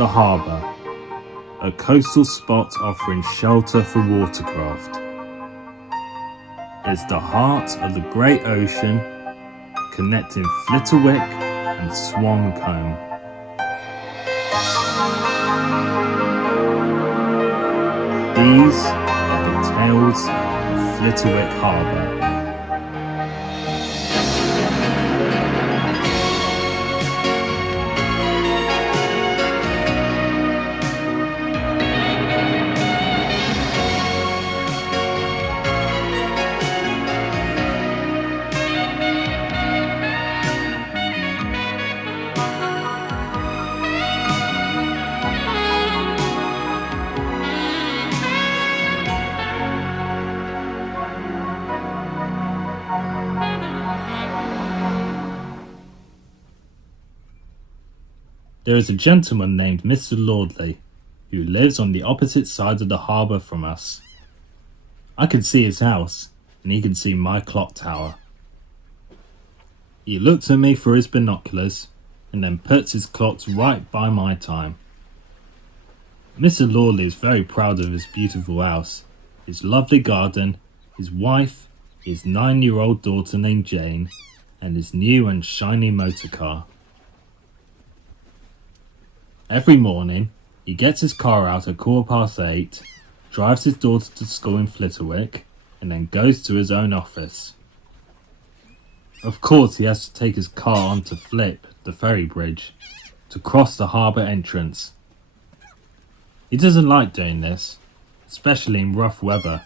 The Harbour, a coastal spot offering shelter for watercraft. It's the heart of the Great Ocean, connecting Flitterwick and Swancombe. These are the tales of Flitterwick Harbour. There is a gentleman named Mr. Lordley, who lives on the opposite side of the harbour from us. I can see his house, and he can see my clock tower. He looks at me through his binoculars, and then puts his clocks right by my time. Mr. Lordley is very proud of his beautiful house, his lovely garden, his wife, his 9-year-old daughter named Jane, and his new and shiny motor car. Every morning, he gets his car out at 8:15, drives his daughter to school in Flitterwick, and then goes to his own office. Of course, he has to take his car onto Flip, the ferry bridge, to cross the harbour entrance. He doesn't like doing this, especially in rough weather,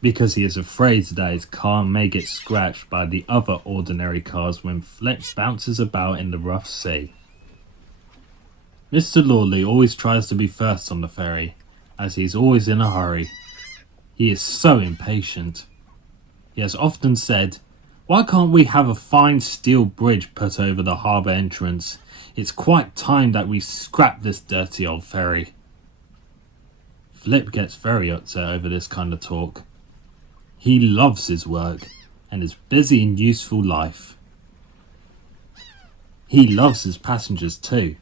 because he is afraid that his car may get scratched by the other ordinary cars when Flip bounces about in the rough sea. Mr. Lordley always tries to be first on the ferry, as he is always in a hurry. He is so impatient. He has often said, "Why can't we have a fine steel bridge put over the harbour entrance? It's quite time that we scrap this dirty old ferry." Flip gets very upset over this kind of talk. He loves his work and is busy and useful life. He loves his passengers too,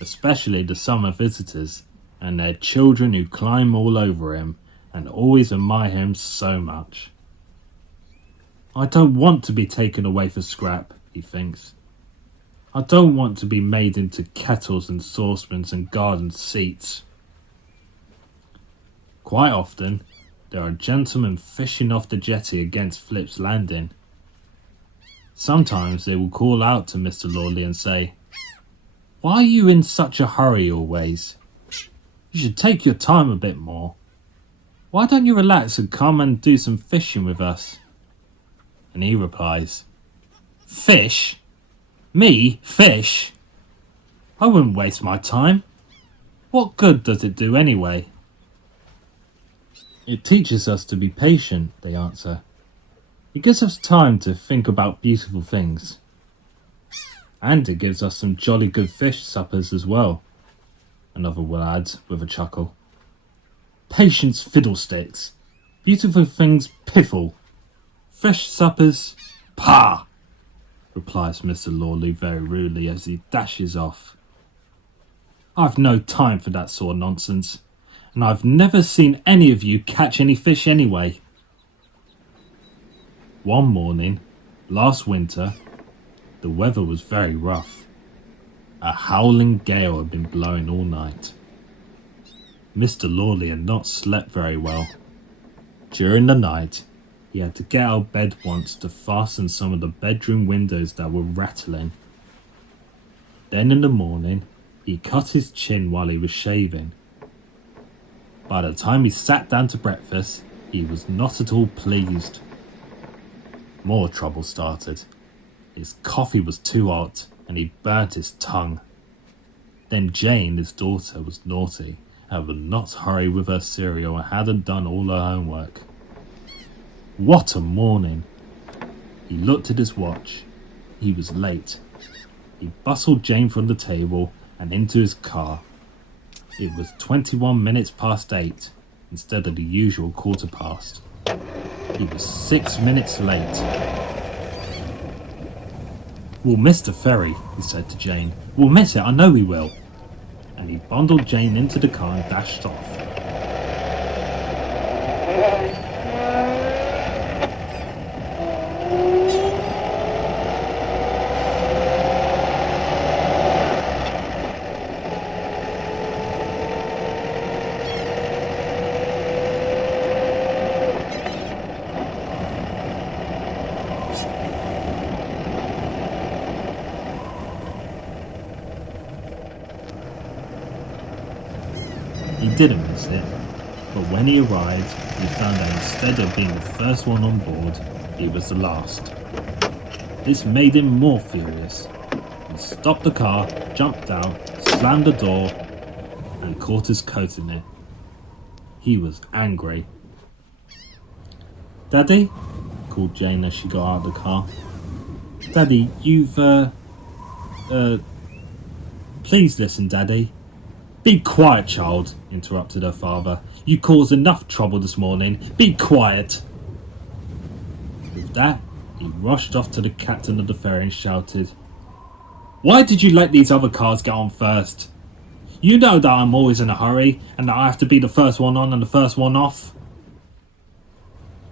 especially the summer visitors and their children who climb all over him and always admire him so much. I don't want to be taken away for scrap, he thinks. I don't want to be made into kettles and saucepans and garden seats. Quite often, there are gentlemen fishing off the jetty against Flip's landing. Sometimes they will call out to Mr. Lordley and say, "Why are you in such a hurry always? You should take your time a bit more. Why don't you relax and come and do some fishing with us?" And he replies, "Fish? Me? Fish? I wouldn't waste my time. What good does it do anyway?" "It teaches us to be patient," they answer. "It gives us time to think about beautiful things. And it gives us some jolly good fish suppers as well," another will add with a chuckle. "Patience fiddlesticks. Beautiful things piffle. Fish suppers, pah!" replies Mr. Lordley very rudely as he dashes off. "I've no time for that sort of nonsense, and I've never seen any of you catch any fish anyway." One morning, last winter, the weather was very rough. A howling gale had been blowing all night. Mr. Lordley had not slept very well. During the night, he had to get out of bed once to fasten some of the bedroom windows that were rattling. Then in the morning, he cut his chin while he was shaving. By the time he sat down to breakfast, he was not at all pleased. More trouble started. His coffee was too hot, and he burnt his tongue. Then Jane, his daughter, was naughty and would not hurry with her cereal and hadn't done all her homework. What a morning! He looked at his watch. He was late. He bustled Jane from the table and into his car. It was 21 minutes past 8 instead of the usual 15:15. He was 6 minutes late. "We'll miss the ferry," he said to Jane. "We'll miss it, I know we will." and he bundled Jane into the car and dashed off. He didn't miss it, but when he arrived, he found that instead of being the first one on board, he was the last. This made him more furious. He stopped the car, jumped out, slammed the door, and caught his coat in it. He was angry. "Daddy?" called Jane as she got out of the car. "Daddy, you've, please listen, Daddy." "Be quiet, child," interrupted her father. "You caused enough trouble this morning. Be quiet." With that, he rushed off to the captain of the ferry and shouted, "Why did you let these other cars get on first? You know that I'm always in a hurry and that I have to be the first one on and the first one off."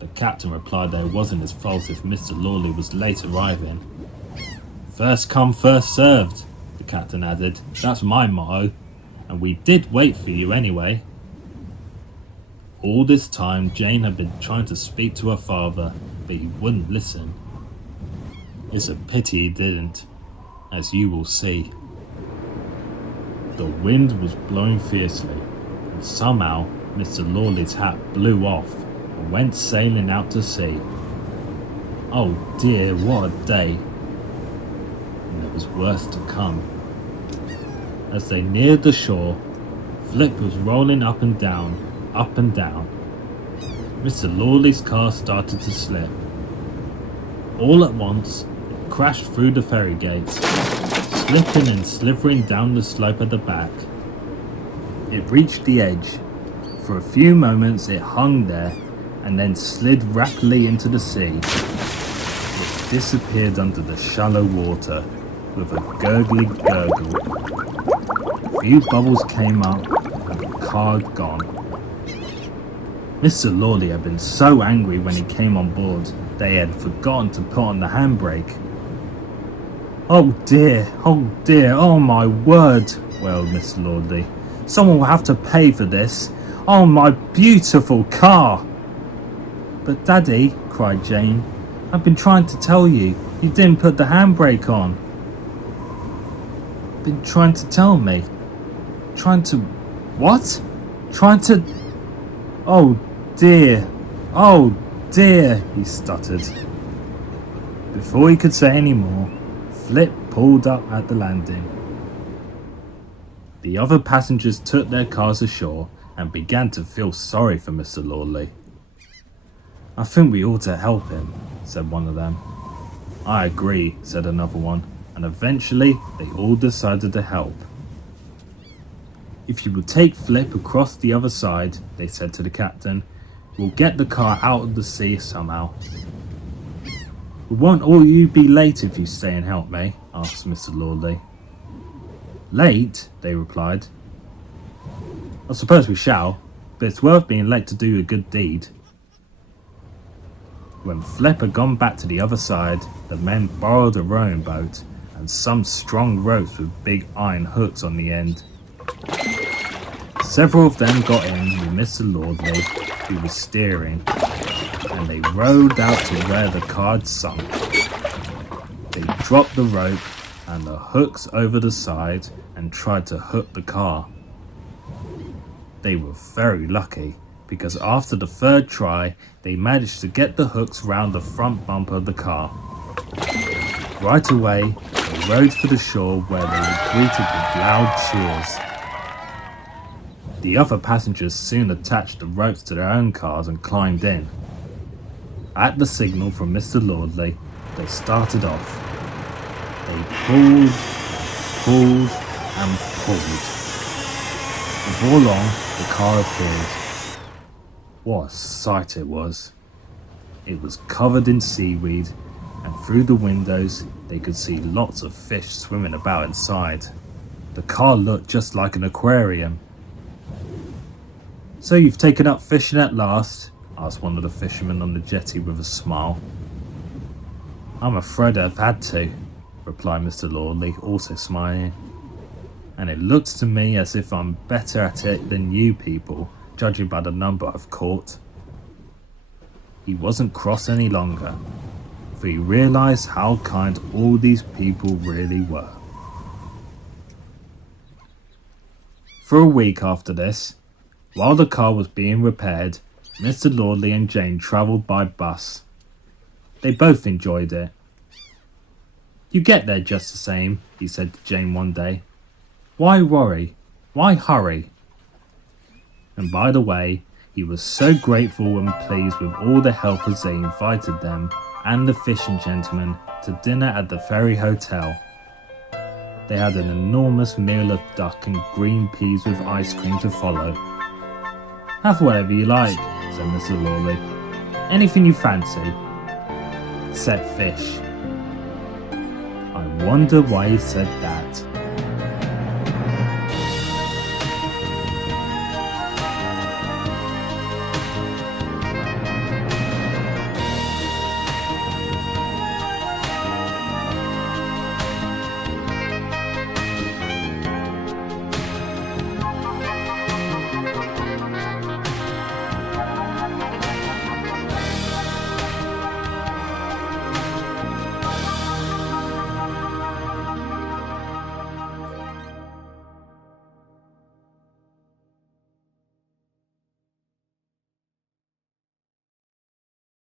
The captain replied that it wasn't his fault if Mr. Lawley was late arriving. "First come, first served," the captain added. "That's my motto. And we did wait for you anyway." All this time, Jane had been trying to speak to her father, but he wouldn't listen. It's a pity he didn't, as you will see. The wind was blowing fiercely, and somehow Mr. Lawley's hat blew off and went sailing out to sea. Oh dear, what a day! And there was worse to come. As they neared the shore, Flip was rolling up and down, up and down. Mr. Lawley's car started to slip. All at once, it crashed through the ferry gates, slipping and slithering down the slope at the back. It reached the edge. For a few moments it hung there, and then slid rapidly into the sea. It disappeared under the shallow water with a gurgly gurgle. A few bubbles came up, and the car had gone. Mr. Lawley had been so angry when he came on board that he had forgotten to put on the handbrake. Oh dear, oh my word," wailed Mr. Lawley. "Someone will have to pay for this. Oh, my beautiful car!" "But Daddy," cried Jane, "I've been trying to tell you. You didn't put the handbrake on." "Been trying to tell me? Trying to... what? Trying to... oh dear, he stuttered. Before he could say any more, Flip pulled up at the landing. The other passengers took their cars ashore and began to feel sorry for Mr. Lawley. "I think we ought to help him," said one of them. "I agree," said another one, and eventually they all decided to help. "If you will take Flip across the other side," they said to the captain, "we'll get the car out of the sea somehow." "Won't all you be late if you stay and help me?" asked Mr. Lawley. "Late?" they replied. "I suppose we shall, but it's worth being late to do a good deed." When Flip had gone back to the other side, the men borrowed a rowing boat and some strong ropes with big iron hooks on the end. Several of them got in with Mr. Lawley, who was steering, and they rowed out to where the car had sunk. They dropped the rope and the hooks over the side and tried to hook the car. They were very lucky, because after the third try, they managed to get the hooks round the front bumper of the car. Right away, they rowed for the shore where they were greeted with loud cheers. The other passengers soon attached the ropes to their own cars and climbed in. At the signal from Mr. Lawley, they started off. They pulled and pulled. Before long, the car appeared. What a sight it was! It was covered in seaweed, and through the windows they could see lots of fish swimming about inside. The car looked just like an aquarium. "So you've taken up fishing at last?" asked one of the fishermen on the jetty with a smile. "I'm afraid I've had to," replied Mr. Lawley, also smiling. "And it looks to me as if I'm better at it than you people, judging by the number I've caught." He wasn't cross any longer, for he realised how kind all these people really were. For a week after this, while the car was being repaired, Mr. Lawley and Jane travelled by bus. They both enjoyed it. "You get there just the same," he said to Jane one day. "Why worry? Why hurry?" And by the way, he was so grateful and pleased with all the helpers they invited them and the fishing gentleman to dinner at the Ferry Hotel. They had an enormous meal of duck and green peas with ice cream to follow. "Have whatever you like," said Mr. Lawley. "Anything you fancy, except fish." I wonder why he said that.